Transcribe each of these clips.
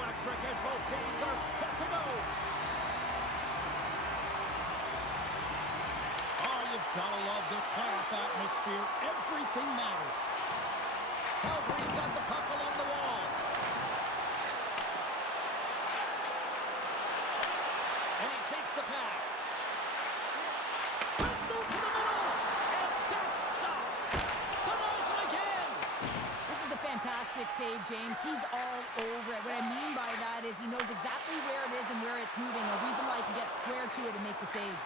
electric, and both teams are set to go. Oh, you've got to love this playoff atmosphere. Everything matters. Calgary's got the puck along the wall. And he takes the pass. Let's move to the middle. And that's stopped. Denies him again. This is a fantastic save, James. He's all over it. What I mean by that is he knows exactly where it is and where it's moving. A reason why he can get square to it and make the save.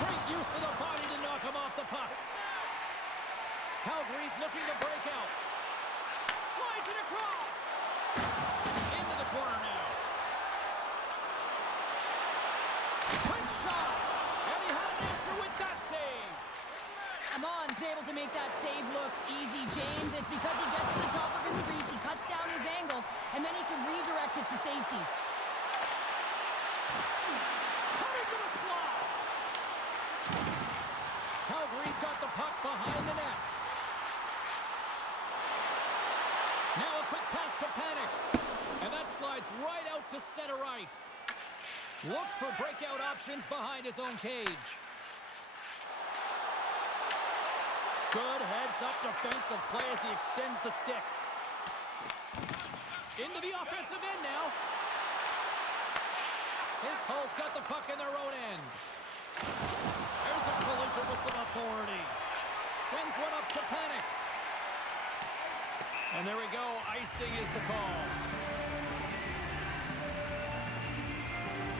Great use of the body to knock him off the puck. Calgary's looking to break out. Slides it across. Into the corner now. Quick shot. And he had an answer with that save. Amon's able to make that save look easy, James. It's because he gets to the top of his crease, he cuts down his angles, and then he can redirect it to safety. Cut into the slot. Calgary's got the puck behind the net. Now a quick pass to Panic. And that slides right out to center ice. Looks for breakout options behind his own cage. Good heads-up defensive play as he extends the stick. Into the offensive end now. St. Paul's got the puck in their own end. There's a collision with some authority. Sends one up to Panic. And there we go. Icing is the call.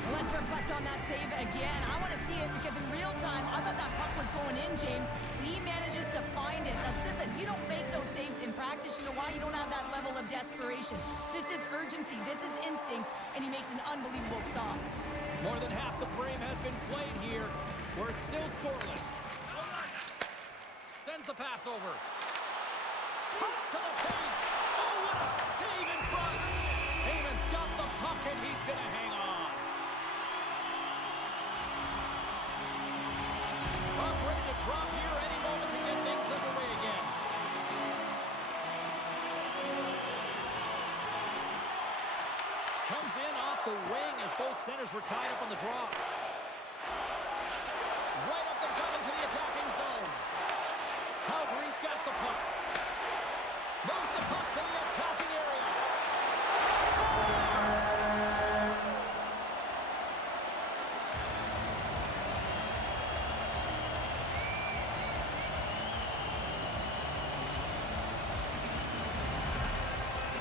Well, let's reflect on that save again. I want to see it because in real time, I thought that puck was going in, James. He manages to find it. Now, listen, you don't make those saves in practice. You know why? You don't have that level of desperation. This is urgency. This is instincts. And he makes an unbelievable stop. More than half the frame has been played here. We're still scoreless. Sends the pass over. Cuts to the paint. Oh, what a save in front. Heyman's got the puck, and he's going to hang on. Puck ready to drop here any moment to get things underway again. Comes in off the wing as both centers were tied up on the draw. Right up and coming to the attacking zone. Calgary's got the puck. Moves the puck to the attacking area. Scores!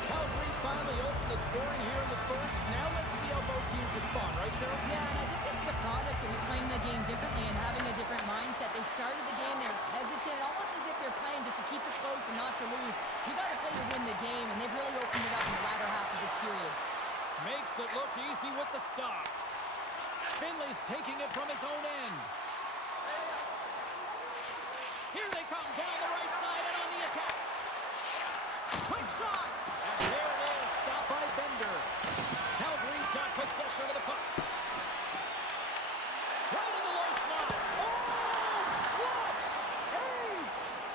Calgary's finally opened the scoring here in the first. Now let's see how both teams respond, right, Cheryl? Yeah, and I think this is a product of who's playing the game differently and having a different mindset. They started the game, they're hesitant, almost as if they're playing just to keep it close and not to lose. You got to play to win the game, and they've really opened it up in the latter half of this period. Makes it look easy with the stop. Finley's taking it from his own end. Here they come down the right side and on the attack. Quick shot! And there it is, stopped by Bender. Calgary's got possession of the puck. Right in the low slot. Oh, what a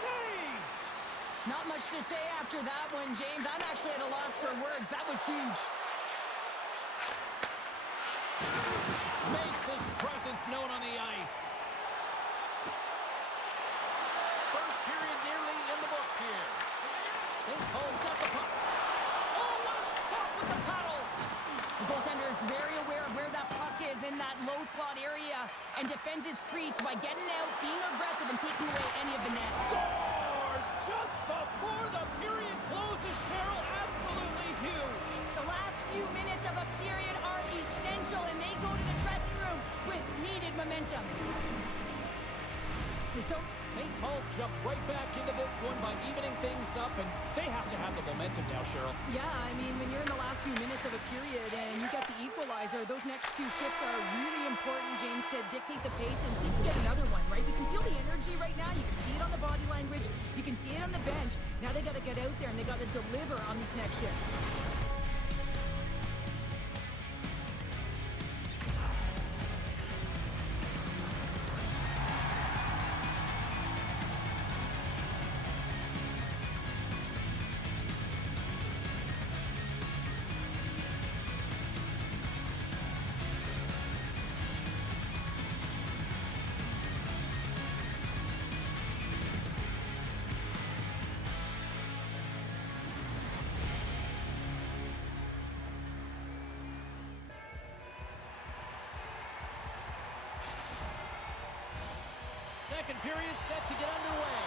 save! Not much to say after that one, James. I'm actually at a loss for words. That was huge. Makes his presence known on the ice. First period nearly in the books here. St. Paul's got the puck. Oh, what a stop with the paddle! The goaltender is very aware of where that puck is in that low slot area and defends his crease by getting out, being aggressive, and taking away any of the net. Scores just before the period closes, Cheryl. Absolutely huge. The last few minutes of a period are essential, and they go to the dressing room with needed momentum. So St. Paul's jumped right back into this one by evening things up, and they have to have the momentum now, Cheryl. Yeah, I mean, when you're in the last few minutes of a period and you got the equalizer, those next two shifts are really important, James, to dictate the pace and see if you can get another one, right? You can feel the energy right now. You can see it on the body language. You can see it on the bench. Now they got to get out there and they got to deliver on these next shifts. second period set to get underway.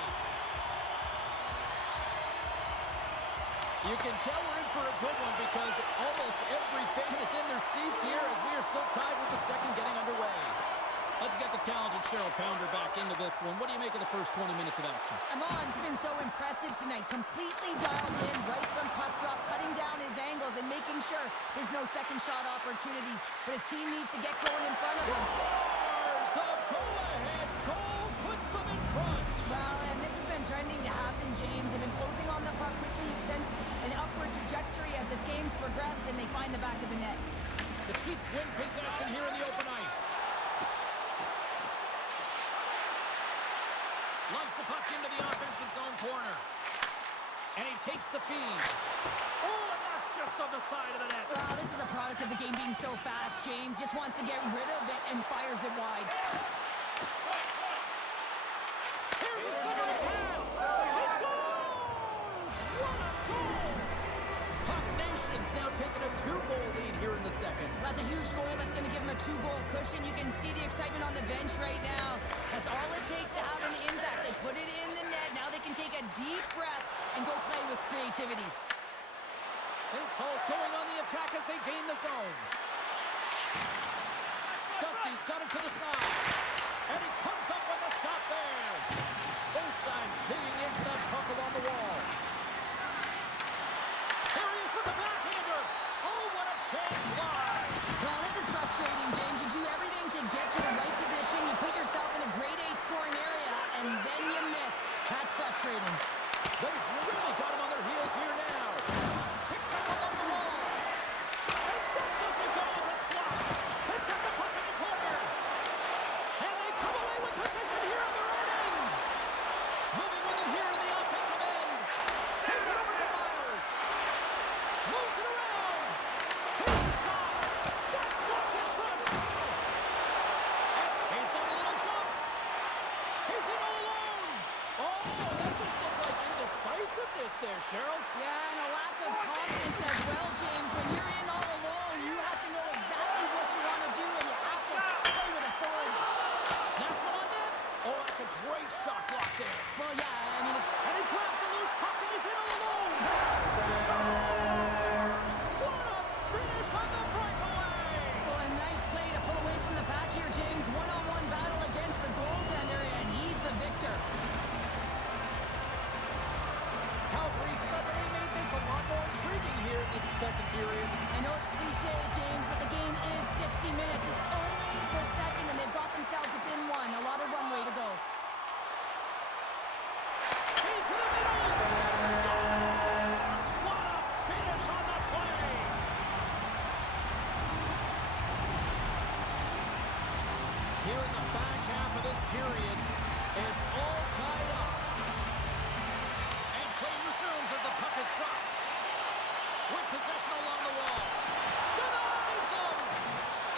You can tell we're in for a good one because almost every fan is in their seats here as we are still tied with the second getting underway. Let's get the talented Cheryl Pounder back into this one. What do you make of the first 20 minutes of action? Amon's been so impressive tonight. Completely dialed in right from puck drop, cutting down his angles and making sure there's no second shot opportunities. But his team needs to get going in front of him. Scores! The go-ahead goal puts them in front. Well, and this has been trending to happen, James. They've been closing on the puck quickly since an upward trajectory as this game's progressed, and they find the back of the net. The Chiefs win possession here in the open ice. Loves the puck into the offensive zone corner. And he takes the feed. Oh, and that's just on the side of the net. Wow, this is a product of the game being so fast. James just wants to get rid of it and fires it wide. Here's a center pass. He scores! What a goal! Puck Nation's now taking a 2-goal lead here in the second. That's a huge goal. That's going to give him a 2-goal cushion. You can see the excitement on the bench right now. That's all it takes to have an impact. They put it in the net. Now they can take a deep breath and go play with creativity. St. Paul's going on the attack as they gain the zone. Dusty's got it to the side. And he comes up with a stop there. Both sides digging into that puck along the wall. Here he is with the backhander. Oh, what a chance live. Well, this is frustrating, James. You do everything to get to the right position. You put yourself in a grade A scoring area, and then you miss. That's frustrating. They've really got him on their heels here now. Picked up along the wall. And that doesn't go as it's blocked. Picked up the puck in the corner. And they come away with possession here on their own end. Moving with it here in the offensive end. Hands it over to Miles. Moves it around. Here's a shot. That's blocked in front. And he's got a little jump. He's in all alone. Oh, that just looked like indecisiveness there, Cheryl. Yeah, and a lack of confidence as well, James. When you're in all alone, you have to know exactly what you want to do, and you have to play with authority. Snaps one on net. Oh, that's a great shot block there. Well, yeah, I mean, it's... And he grabs the loose puck and he's in all alone. Scores! What a finish on the breakaway! Well, a nice play to pull away from the pack here, James. One-on-one battle against the goaltender, and he's the victor. Calgary suddenly made this a lot more intriguing here in this second period. I know it's cliche, James, but the game is 60 minutes. It's only the second, and they've got themselves within one. A lot of runway to go. Into the middle! Scores! What a finish on the play! Here in the back half of this period, it's all tied up. And play resumes as the puck is dropped. With possession along the wall. Denies him!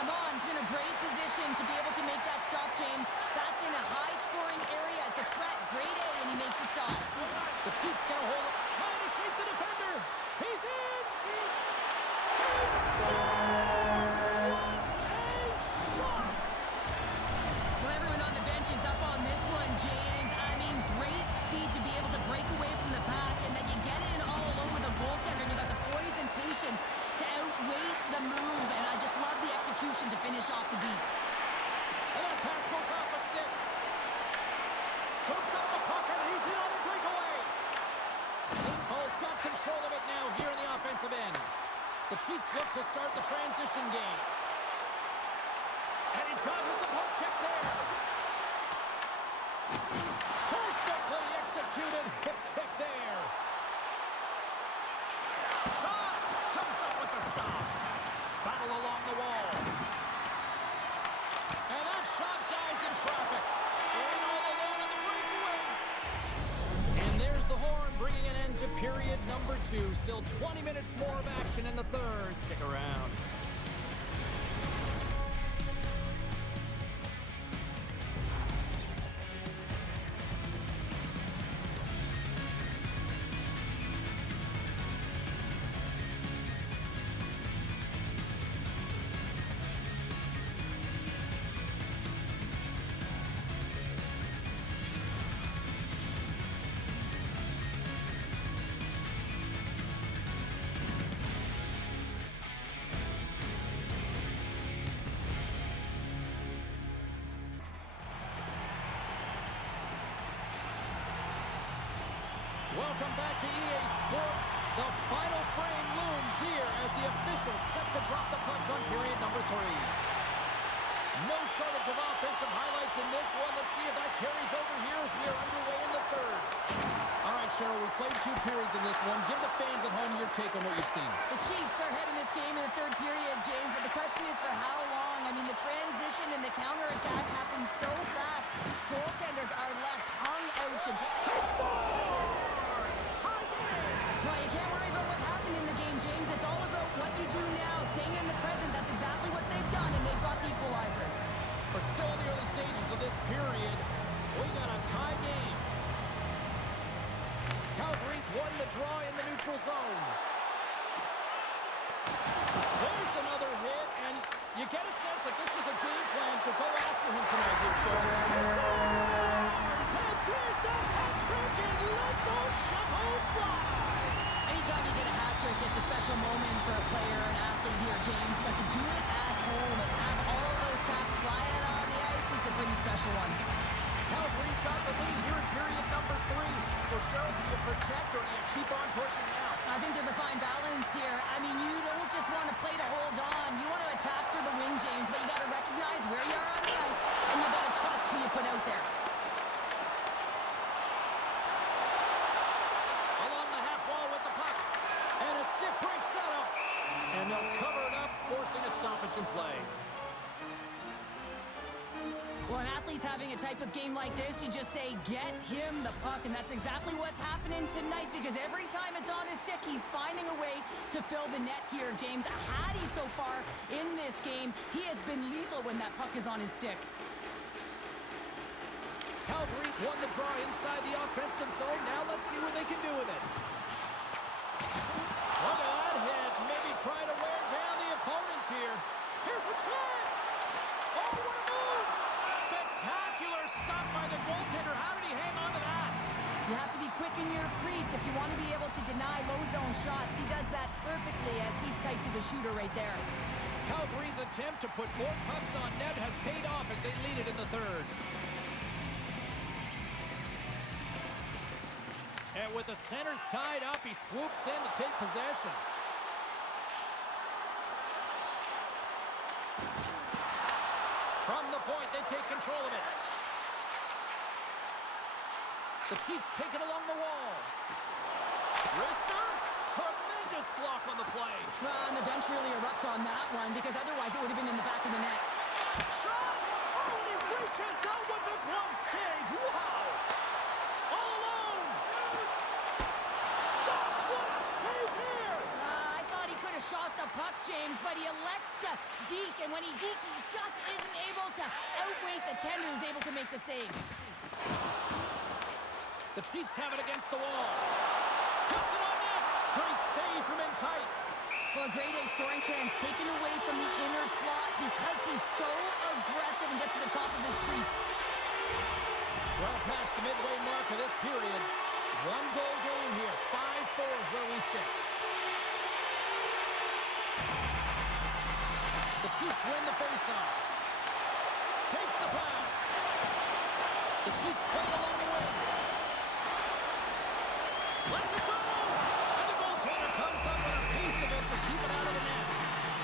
Amon's in a great position to be able to make that stop, James. That's in a high-scoring area. It's a threat, grade A, and he makes the stop. The Chiefs gonna hold it, trying to shake the defender. He's in! He scores! What a shot! Well, everyone on the bench is up on this one, James. I mean, great speed to be able to break away from the pack, and then you get in all alone with a goaltender, and you got the poise and patience to outweigh the move, and I just love the execution to finish off the deep. And that pass goes off a stick. Scoops up the puck, and he's in on the breakaway. St. Paul's got control of it now here in the offensive end. The Chiefs look to start the transition game. And he dodges the poke check there. Perfectly executed hip check there. Shot comes up with the stop. Battle along the wall. And that shot dies in traffic. In all alone on the breakaway. And there's the horn bringing an end to period number 2. Still 20 minutes more of action in the third. Stick around. Welcome back to EA Sports. The final frame looms here as the officials set to drop the puck on period number 3. No shortage of offensive highlights in this one. Let's see if that carries over here as we are underway in the third. All right, Cheryl, we played 2 periods in this one. Give the fans at home your take on what you've seen. The Chiefs are ahead in this game in the third period, James, but the question is for how long? I mean, the transition and the counterattack happen so fast. Goaltenders are left hung out to well, you can't worry about what happened in the game, James. It's all about what you do now, staying in the present. That's exactly what they've done, and they've got the equalizer. We're still in the early stages of this period. We got a tie game. Calgary's won the draw in the neutral zone. There's another hit, and you get a sense that this was a game plan to go after him tonight here, Sean. And there's the hat trick, and let those shovels fly. Anytime you get a hat trick, it's a special moment for a player or an athlete here, James. But to do it at home and have all of those caps flying on the ice, it's a pretty special one. Calgary's got the lead here in period number 3. So, Cheryl, do you protect or do you keep on pushing now? I think there's a fine balance here. I mean, you don't just want to play to hold on. You want to attack for the win, James, but you got to recognize where you are on the ice, and you got to trust who you put out there. Along the half wall with the puck. And a stick breaks that up. And they'll cover it up, forcing a stoppage in play. Well, an athlete's having a type of game like this, you just say, get him the puck, and that's exactly what's happening tonight, because every time it's on his stick, he's finding a way to fill the net here, James. Hattie so far in this game, he has been lethal when that puck is on his stick. Calgary's won the draw inside the offensive zone. Now let's see what they can do with it. Look at that hit. Maybe try to wear down the opponents here. Here's a chance. Oh, what a move. Spectacular stop by the goaltender. How did he hang on to that? You have to be quick in your crease if you want to be able to deny low zone shots. He does that perfectly as he's tight to the shooter right there. Calgary's attempt to put more pucks on net has paid off as they lead it in the third. And with the centers tied up, he swoops in to take possession. From the point, they take control of it. The Chiefs take it along the wall. Wrister, tremendous block on the play. Well, and the bench really erupts on that one, because otherwise it would have been in the back of the net. Shot! Oh, and he reaches out with the glove save. Wow! All alone! Stop! What a save here! I thought he could have shot the puck, James, but he elects to deke, and when he dekes, he just isn't able to outweight the tender who's able to make the save. The Chiefs have it against the wall. Puts it on net. Great save from in tight. Well, grade A scoring chance taken away from the inner slot because he's so aggressive and gets to the top of his crease. Well past the midway mark of this period. 1-goal game here. 5-4 is where we sit. The Chiefs win the faceoff. Takes the pass. The Chiefs play it along the wing. Let's it go! And the goaltender comes up with a piece of it to keep it out of the net.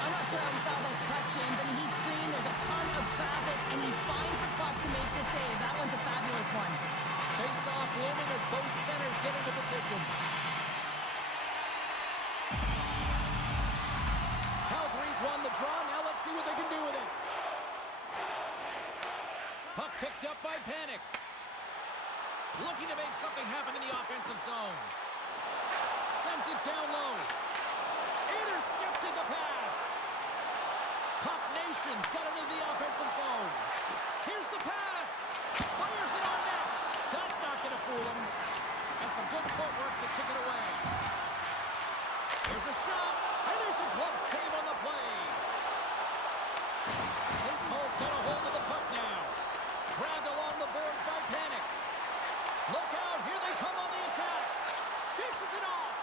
I'm not sure how we saw this puck, James. I mean, he's screened, there's a ton of traffic, and he finds the puck to make the save. That one's a fabulous one. Face-off looming as both centers get into position. Calgary's won the draw. Now let's see what they can do with it. Puck picked up by Panic. Looking to make something happen in the offensive zone. Sends it down low. Intercepted the pass. Puck Nation's got it into the offensive zone. Here's the pass. Fires it on net. That's not going to fool him. That's some good footwork to kick it away. There's a shot. And there's a glove save on the play. St. Paul's got a hold of the puck now. Grabbed along the boards by Panic. Look out, here they come on the attack. Dishes it off.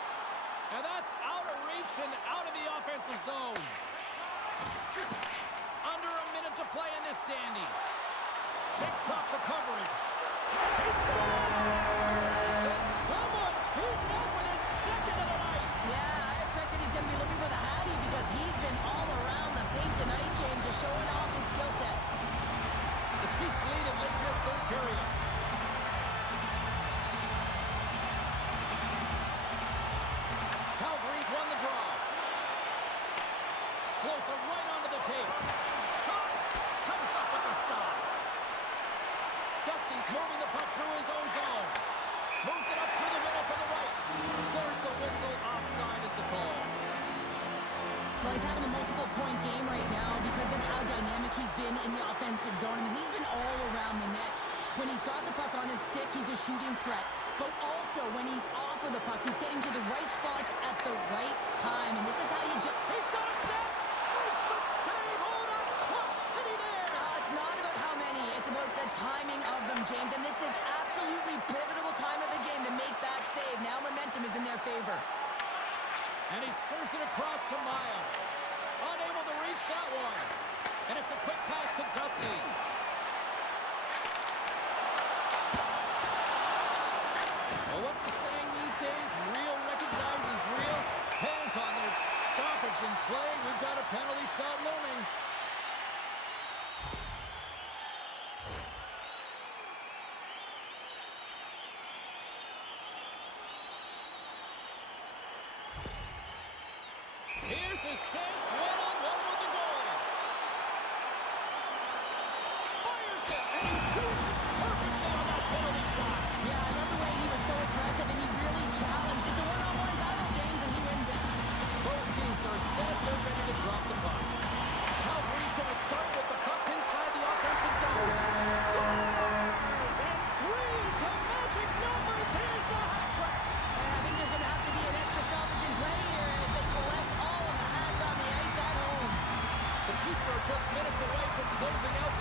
And that's out of reach and out of the offensive zone. Under a minute to play in this dandy. Checks off the coverage. He scores! And someone's here been all around the paint tonight, James, just showing off his skill set. The Chiefs lead it late in this third period. Calgary's won the draw. Floats it right onto the tape. Shot! Comes up with the stop. Dusty's moving the puck through his own zone. Moves it up through the middle for the right. There's the whistle. Offside is the call. Well, he's having a multiple-point game right now because of how dynamic he's been in the offensive zone. I mean, he's been all around the net. When he's got the puck on his stick, he's a shooting threat. But also, when he's off of the puck, he's getting to the right spots at the right time. And this is how you just... He's got a step. Makes the save. Oh, that's clutch city there. It's not about how many. It's about the timing of them, James. And this is absolutely pivotal time of the game to make that save. Now momentum is in their favor. And he serves it across to Miles. Unable to reach that one. And it's a quick pass to Dusty. Well, what's the saying these days? Real recognizes real. Fans on their stoppage in play. We've got a penalty shot looming. Here's his chance, one-on-one with the goalie. Fires it, and he shoots it perfectly on that penalty shot. Yeah, I love the way he was so aggressive, and he really challenged. It's a one-on-one battle, James, and he wins it. Both teams are set. They're ready to drop the puck. Calgary's going to start with the puck inside the offensive zone. Scores! And three's the magic number. There's the hat trick. And I think there's going to have to be an extra stoppage in play here as they collect all of the hats on the ice at home. The Chiefs are just minutes away from closing out